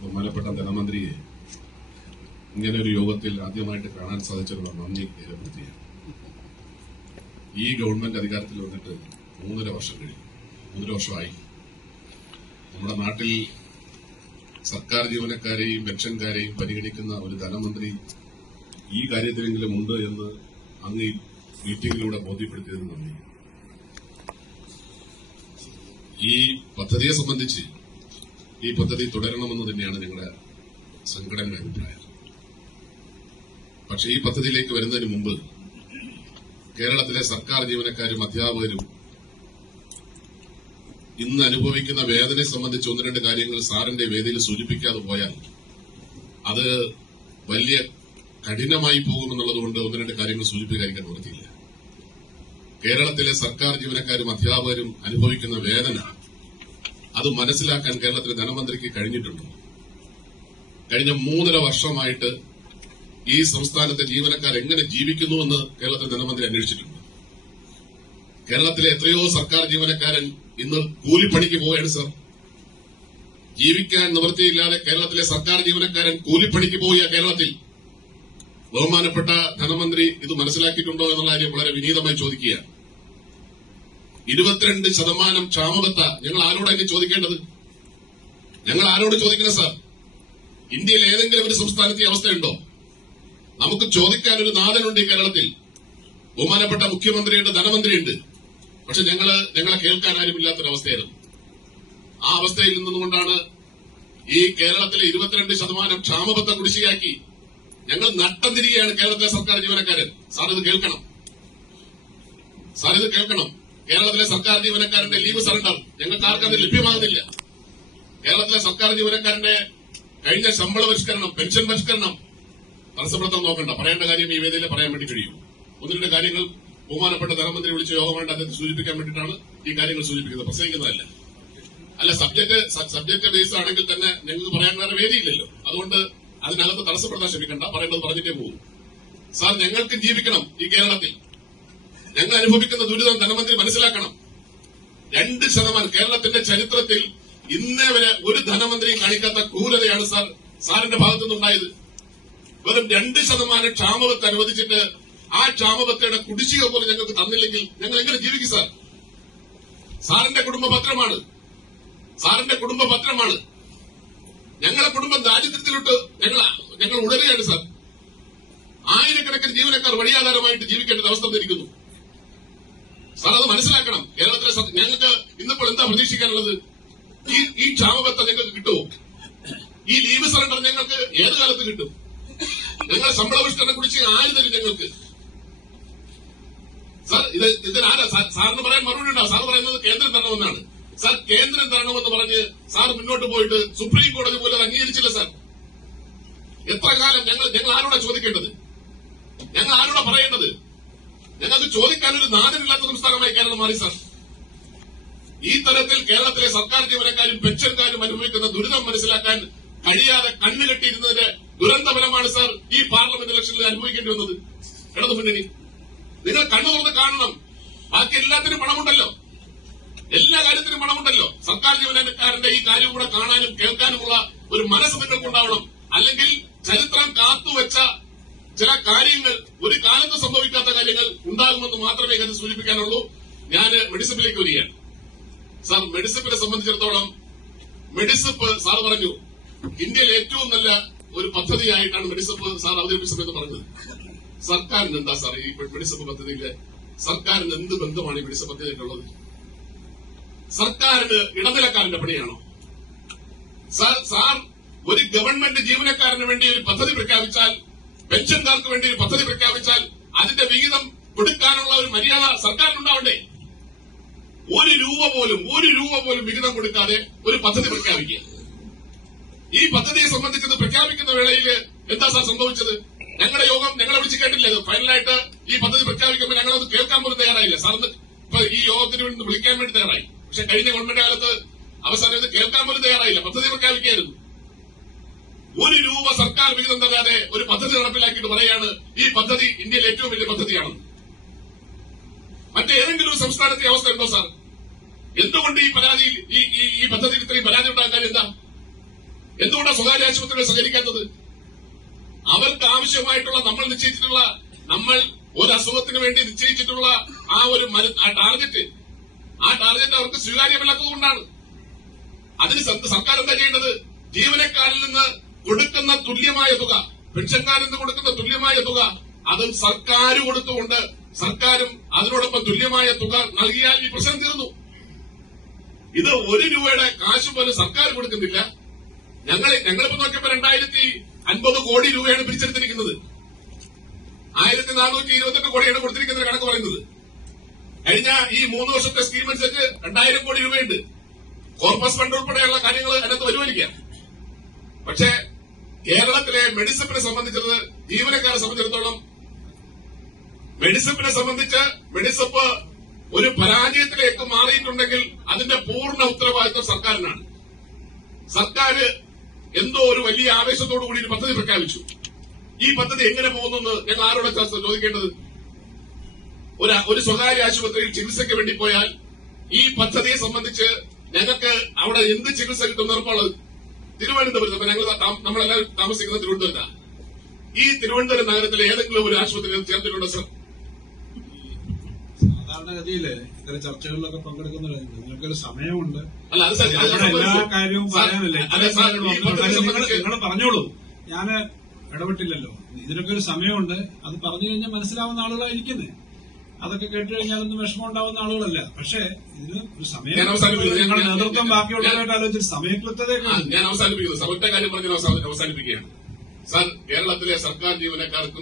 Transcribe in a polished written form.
ബഹുമാനപ്പെട്ട ധനമന്ത്രിയെ ഇങ്ങനെ ഒരു യോഗത്തിൽ ആദ്യമായിട്ട് കാണാൻ സാധിച്ചതിനുള്ള നന്ദി രേഖപ്പെടുത്തുകയാണ്. ഈ ഗവൺമെന്റ് അധികാരത്തിൽ വന്നിട്ട് 3.5 വർഷം കഴിഞ്ഞു. 3.5 വർഷമായി. നമ്മുടെ നാട്ടിൽ സർക്കാർ ജീവനക്കാരെയും പെൻഷൻകാരെയും പരിഗണിക്കുന്ന ഒരു ധനമന്ത്രി ഈ കാര്യത്തിലെങ്കിലും ഉണ്ട് എന്ന് അങ്ങ് ഈ മീറ്റിംഗിലൂടെ ബോധ്യപ്പെടുത്തിയതിന് നന്ദി. ഈ പദ്ധതിയെ സംബന്ധിച്ച് ഈ പദ്ധതി തുടരണമെന്ന് തന്നെയാണ് ഞങ്ങളുടെ സംഘടനയുടെ അഭിപ്രായം. പക്ഷേ ഈ പദ്ധതിയിലേക്ക് വരുന്നതിന് മുമ്പ് കേരളത്തിലെ സർക്കാർ ജീവനക്കാരും അധ്യാപകരും ഇന്ന് അനുഭവിക്കുന്ന വേദനയെ സംബന്ധിച്ച് 1-2 കാര്യങ്ങൾ സാറിന്റെ വേദിയിൽ സൂചിപ്പിക്കാതെ പോയാൽ അത് വലിയ കഠിനമായി പോകുമെന്നുള്ളതുകൊണ്ട് 1-2 കാര്യങ്ങൾ സൂചിപ്പിക്കാതിരിക്കാൻ നിവൃത്തിയില്ല. കേരളത്തിലെ സർക്കാർ ജീവനക്കാരും അധ്യാപകരും അനുഭവിക്കുന്ന വേദന അത് മനസ്സിലാക്കാൻ കേരളത്തിലെ ധനമന്ത്രിക്ക് കഴിഞ്ഞിട്ടുണ്ട്. കഴിഞ്ഞ 3.5 വർഷമായിട്ട് ഈ സംസ്ഥാനത്തെ ജീവനക്കാർ എങ്ങനെ ജീവിക്കുന്നുവെന്ന് കേരളത്തിലെ ധനമന്ത്രി അന്വേഷിച്ചിട്ടുണ്ട്. കേരളത്തിലെ എത്രയോ സർക്കാർ ജീവനക്കാരൻ ഇന്ന് കൂലിപ്പണിക്ക് പോവുകയാണ് സർ. ജീവിക്കാൻ നിവൃത്തിയില്ലാതെ കേരളത്തിലെ സർക്കാർ ജീവനക്കാരൻ കൂലിപ്പണിക്ക് പോവുക. കേരളത്തിൽ ബഹുമാനപ്പെട്ട ധനമന്ത്രി ഇത് മനസ്സിലാക്കിയിട്ടുണ്ടോ എന്നുള്ള കാര്യം വളരെ വിനീതമായി ചോദിക്കുകയാണ്. 22% ക്ഷാമബത്ത ഞങ്ങൾ ആരോടാണ് ചോദിക്കേണ്ടത്? ഞങ്ങൾ ആരോട് ചോദിക്കണം സാർ? ഇന്ത്യയിൽ ഏതെങ്കിലും ഒരു സംസ്ഥാനത്ത് ഈ അവസ്ഥയുണ്ടോ? നമുക്ക് ചോദിക്കാനൊരു നാഥനുണ്ട് ഈ കേരളത്തിൽ. ബഹുമാനപ്പെട്ട മുഖ്യമന്ത്രിയുണ്ട്, ധനമന്ത്രിയുണ്ട്. പക്ഷെ ഞങ്ങളെ കേൾക്കാൻ ആരുമില്ലാത്തൊരവസ്ഥയായിരുന്നു. ആ അവസ്ഥയിൽ നിന്നുകൊണ്ടാണ് ഈ കേരളത്തിലെ 22% ക്ഷാമബത്ത കുടിശ്ശികയാക്കി ഞങ്ങൾ നട്ടം തിരികെയാണ് കേരളത്തിലെ സർക്കാർ ജീവനക്കാരൻ. സാർ ഇത് കേൾക്കണം. കേരളത്തിലെ സർക്കാർ ജീവനക്കാരന്റെ ലീവ് സറണ്ടർ ഞങ്ങൾക്ക് ആർക്കത് ലഭ്യമാകുന്നില്ല. കേരളത്തിലെ സർക്കാർ ജീവനക്കാരന്റെ കഴിഞ്ഞ ശമ്പള പരിഷ്കരണം, പെൻഷൻ പരിഷ്കരണം തടസ്സപ്പെടുത്താൻ നോക്കണ്ട. പറയേണ്ട കാര്യം ഈ വേദിയിൽ പറയാൻ വേണ്ടി കഴിയും. 1-2 കാര്യങ്ങൾ ബഹുമാനപ്പെട്ട ധനമന്ത്രി വിളിച്ച യോഗമായിട്ട് അദ്ദേഹത്തെ സൂചിപ്പിക്കാൻ വേണ്ടിയിട്ടാണ് ഈ കാര്യങ്ങൾ സൂചിപ്പിക്കുന്നത്, പ്രസംഗിക്കുന്നതല്ല. അല്ല, സബ്ജക്ട് ബേസ് ആണെങ്കിൽ തന്നെ ഞങ്ങൾക്ക് പറയാൻ വേറെ വേദിയില്ലല്ലോ. അതുകൊണ്ട് അതിനകത്ത് തടസ്സപ്പെടുത്താൻ ശ്രമിക്കണ്ട. പറയേണ്ടത് പറഞ്ഞിട്ടേ പോകും. സാർ, ഞങ്ങൾക്ക് ജീവിക്കണം ഈ കേരളത്തിൽ. ഞങ്ങൾ അനുഭവിക്കുന്ന ദുരിതം ധനമന്ത്രി മനസ്സിലാക്കണം. 2% കേരളത്തിന്റെ ചരിത്രത്തിൽ ഇന്നേ വരെ ഒരു ധനമന്ത്രിയും കാണിക്കാത്ത ക്രൂരതയാണ് സാറിന്റെ ഭാഗത്തുനിന്നുണ്ടായത്. വെറും 2% ക്ഷാമബത്ത അനുവദിച്ചിട്ട് ആ ക്ഷാമബത്തയുടെ കുടിശ്ശിക പോലും ഞങ്ങൾക്ക് തന്നില്ലെങ്കിൽ ഞങ്ങൾ എങ്ങനെ ജീവിക്കും സാർ? സാറിന്റെ കുടുംബപത്രമാണ്. ഞങ്ങളെ കുടുംബം ദാരിദ്ര്യത്തിലോട്ട് ഞങ്ങൾ ഉടരുകയാണ് സാർ. ആയിരക്കണക്കിന് ജീവനക്കാർ വഴിയാധാരമായിട്ട് ജീവിക്കേണ്ട അവസ്ഥ വന്നിരിക്കുന്നു. സാർ, അത് മനസ്സിലാക്കണം. കേരളത്തിലെ ഞങ്ങൾക്ക് ഇന്നിപ്പോൾ എന്താ പ്രതീക്ഷിക്കാനുള്ളത്? ഈ ക്ഷാമബത്ത ഞങ്ങൾക്ക് കിട്ടുമോ? ഈ ലീവ് സറണ്ടർ ഞങ്ങൾക്ക് ഏത് കാലത്ത് കിട്ടും? ഞങ്ങളെ ശമ്പള പരിഷ്കരണം കുറിച്ച് ആര് തരും ഞങ്ങൾക്ക്? സാർ, ഇതിനാരാ സാറിന് പറയാൻ മറുപടി ഉണ്ടാവും. സാർ പറയുന്നത് കേന്ദ്രം തരണമെന്നാണ്. സാർ, കേന്ദ്രം തരണമെന്ന് പറഞ്ഞ് സാർ മുന്നോട്ട് പോയിട്ട് സുപ്രീം കോടതി പോലും അത് അംഗീകരിച്ചില്ല സാർ. എത്ര കാലം ഞങ്ങൾ ആരോടാ ചോദിക്കേണ്ടത്? ഞങ്ങൾ ആരോടാ പറയേണ്ടത്? ഞങ്ങൾക്ക് ചോദിക്കാനൊരു നാഥനില്ലാത്ത സംസ്ഥാനമായി കേരളം മാറി സാർ. ഈ തരത്തിൽ കേരളത്തിലെ സർക്കാർ ജീവനക്കാരും പെൻഷൻകാരും അനുഭവിക്കുന്ന ദുരിതം മനസ്സിലാക്കാൻ കഴിയാതെ കണ്ണുകെട്ടിയിരുന്നതിന്റെ ദുരന്തഫലമാണ് സാർ ഈ പാർലമെന്റ് ഇലക്ഷനിൽ അനുഭവിക്കേണ്ടി വന്നത്. ഇടതു മുന്നണി, നിങ്ങൾ കണ്ണു തുറന്ന് കാണണം. ബാക്കി എല്ലാത്തിനും പണമുണ്ടല്ലോ, എല്ലാ കാര്യത്തിനും പണമുണ്ടല്ലോ. സർക്കാർ ജീവനക്കാരന്റെ ഈ കാര്യം കൂടെ കാണാനും കേൾക്കാനുമുള്ള ഒരു മനസ്സ് നിങ്ങൾക്കുണ്ടാവണം. അല്ലെങ്കിൽ ചരിത്രം കാത്തുവെച്ച ചില കാര്യങ്ങൾ, ഒരു കാലത്ത് സംഭവിക്കാത്ത കാര്യങ്ങൾ ഉണ്ടാകുമെന്ന് മാത്രമേ ഇത് സൂചിപ്പിക്കാനുള്ളൂ. ഞാൻ മെഡിസിപ്പിലേക്ക് വരികയാണ്. സാർ, മെഡിസിപ്പിനെ സംബന്ധിച്ചിടത്തോളം മെഡിസിപ്പ് സാർ പറഞ്ഞു ഇന്ത്യയിൽ ഏറ്റവും നല്ല ഒരു പദ്ധതിയായിട്ടാണ് മെഡിസിപ്പ് സാർ അവതരിപ്പിച്ചതെന്ന് പറഞ്ഞത്. സർക്കാരിന് എന്താ സാർ ഈ മെഡിസിപ്പ് പദ്ധതിയിലെ സർക്കാരിന് എന്ത് ബന്ധമാണ് ഈ മെഡിസിപ്പ് പദ്ധതിയായിട്ടുള്ളത്? സർക്കാരിന് ഇടനിലക്കാരന്റെ പണിയാണോ? സാർ, ഒരു ഗവൺമെന്റ് ജീവനക്കാരന് വേണ്ടി ഒരു പദ്ധതി പ്രഖ്യാപിച്ചാൽ, പെൻഷൻകാർക്ക് വേണ്ടി ഒരു പദ്ധതി പ്രഖ്യാപിച്ചാൽ അതിന്റെ വിഹിതം കൊടുക്കാനുള്ള ഒരു മര്യാദ സർക്കാരിനുണ്ടാവണ്ടേ? 1 രൂപ പോലും വിഹിതം കൊടുക്കാതെ ഒരു പദ്ധതി പ്രഖ്യാപിക്കുക. ഈ പദ്ധതിയെ സംബന്ധിച്ചത് പ്രഖ്യാപിക്കുന്ന വേളയിൽ എന്താ സാർ സംഭവിച്ചത്? ഞങ്ങളുടെ യോഗം ഞങ്ങളെ വിളിച്ച് കേട്ടില്ലേ? ഫൈനലായിട്ട് ഈ പദ്ധതി പ്രഖ്യാപിക്കുമ്പോൾ ഞങ്ങളത് കേൾക്കാൻ പോലും തയ്യാറായില്ല. സാറിന് ഇപ്പൊ ഈ യോഗത്തിന് വേണ്ടി വിളിക്കാൻ വേണ്ടി തയ്യാറായി. പക്ഷെ കഴിഞ്ഞ ഗവൺമെന്റ് കാലത്ത് അവസാനം ഇത് കേൾക്കാൻ പോലും തയ്യാറായില്ല. പദ്ധതി പ്രഖ്യാപിക്കുകയായിരുന്നു. 1 രൂപ സർക്കാർ വിഹിതം തരാതെ ഒരു പദ്ധതി നടപ്പിലാക്കിയിട്ട് പറയാണ് ഈ പദ്ധതി ഇന്ത്യയിലെ ഏറ്റവും വലിയ പദ്ധതിയാണ്. മറ്റേതെങ്കിലും ഒരു സംസ്ഥാനത്തെ അവസ്ഥ ഉണ്ടോ സാർ? എന്തുകൊണ്ട് ഈ പദ്ധതിയിൽ ഇത്രയും പരാതി ഉണ്ടാകാൻ എന്താ? എന്തുകൊണ്ടാണ് സ്വകാര്യ ആശുപത്രികൾ സഹകരിക്കാത്തത്? അവർക്ക് ആവശ്യമായിട്ടുള്ള നമ്മൾ നിശ്ചയിച്ചിട്ടുള്ള ഒരു അസുഖത്തിന് വേണ്ടി നിശ്ചയിച്ചിട്ടുള്ള ആ ടാർഗറ്റ് അവർക്ക് സ്വീകാര്യമല്ലാത്തത് കൊണ്ടാണ്. അതിന് സർക്കാർ എന്താ ചെയ്യേണ്ടത്? ജീവനക്കാരിൽ നിന്ന് കൊടുക്കുന്ന തുല്യമായ തുക, പെൻഷൻകാരിൽ നിന്ന് കൊടുക്കുന്ന തുല്യമായ തുക അതും സർക്കാർ കൊടുത്തുകൊണ്ട് സർക്കാരും അതിനോടൊപ്പം തുല്യമായ തുക നൽകിയാൽ ഈ പ്രശ്നം തീർന്നു. ഇത് 1 രൂപയുടെ കാശ് പോലും സർക്കാർ കൊടുക്കുന്നില്ല. ഞങ്ങളിപ്പോ നോക്കിയപ്പോ 2050 കോടി രൂപയാണ് പിരിച്ചെടുത്തിരിക്കുന്നത്. 1428 കോടിയാണ് കൊടുത്തിരിക്കുന്നത് കണക്ക് പറയുന്നത്. കഴിഞ്ഞ ഈ 3 വർഷത്തെ സ്കീം അനുസരിച്ച് 2000 കോടി രൂപയുണ്ട്. കോർപ്പസ് ഫണ്ട് ഉൾപ്പെടെയുള്ള കാര്യങ്ങൾ അതിനകത്ത് വരുമാനിക്കാം. പക്ഷേ കേരളത്തിലെ മെഡിസപ്പിനെ സംബന്ധിച്ചത്, ജീവനക്കാരെ സംബന്ധിച്ചിടത്തോളം മെഡിസപ്പ് ഒരു പരാജയത്തിലേക്ക് മാറിയിട്ടുണ്ടെങ്കിൽ അതിന്റെ പൂർണ്ണ ഉത്തരവാദിത്വം സർക്കാരിനാണ്. സർക്കാർ എന്തോ ഒരു വലിയ ആവേശത്തോടു കൂടി ഒരു പദ്ധതി പ്രഖ്യാപിച്ചു. ഈ പദ്ധതി എങ്ങനെ പോകുന്നു ഞങ്ങൾ ആരോടെ ചോദിക്കേണ്ടത്? ഒരു സ്വകാര്യ ആശുപത്രിയിൽ ചികിത്സയ്ക്ക് വേണ്ടി പോയാൽ ഈ പദ്ധതിയെ സംബന്ധിച്ച് ഞങ്ങൾക്ക് അവിടെ എന്ത് ചികിത്സ കിട്ടും ഉറപ്പുള്ളത്? തിരുവനന്തപുരത്ത് നമ്മളെല്ലാവരും താമസിക്കുന്നത് തിരുവനന്തപുരത്താണ്. ഈ തിരുവനന്തപുരം നഗരത്തിലെ ഏതെങ്കിലും ഒരു ആശുപത്രിയിൽ ചേർത്തിട്ടുണ്ടോ സർ? സാധാരണഗതിയില് ഇത്തരം ചർച്ചകളിലൊക്കെ പങ്കെടുക്കുന്ന നിങ്ങൾക്കൊരു സമയമുണ്ട്. അല്ല, അത് എല്ലാ കാര്യവും പറയാനല്ലേ നിങ്ങൾ പറഞ്ഞോളൂ, ഞാൻ ഇടപെട്ടില്ലല്ലോ. ഇതിനൊക്കെ ഒരു സമയമുണ്ട്. അത് പറഞ്ഞു കഴിഞ്ഞാൽ മനസ്സിലാവുന്ന ആളുകളായിരിക്കുന്നേ. അതൊക്കെ കേട്ട് കഴിഞ്ഞാൽ അതൊന്നും വിഷമം ഉണ്ടാവുന്ന ആളുകളല്ല. പക്ഷേ ഇതിന് ഒരു സമയം, ഞങ്ങളുടെ നേതൃത്വം ബാക്കിയുള്ളവരായിട്ട് ആലോചിച്ച് സമയക്ലിപ്തതയൊക്കെ. ഞാൻ അവസാനിപ്പിക്കുന്നു. സമയത്തെ കാര്യം പറഞ്ഞ് അവസാനിപ്പിക്കുകയാണ്. സാർ, കേരളത്തിലെ സർക്കാർ ജീവനക്കാർക്കും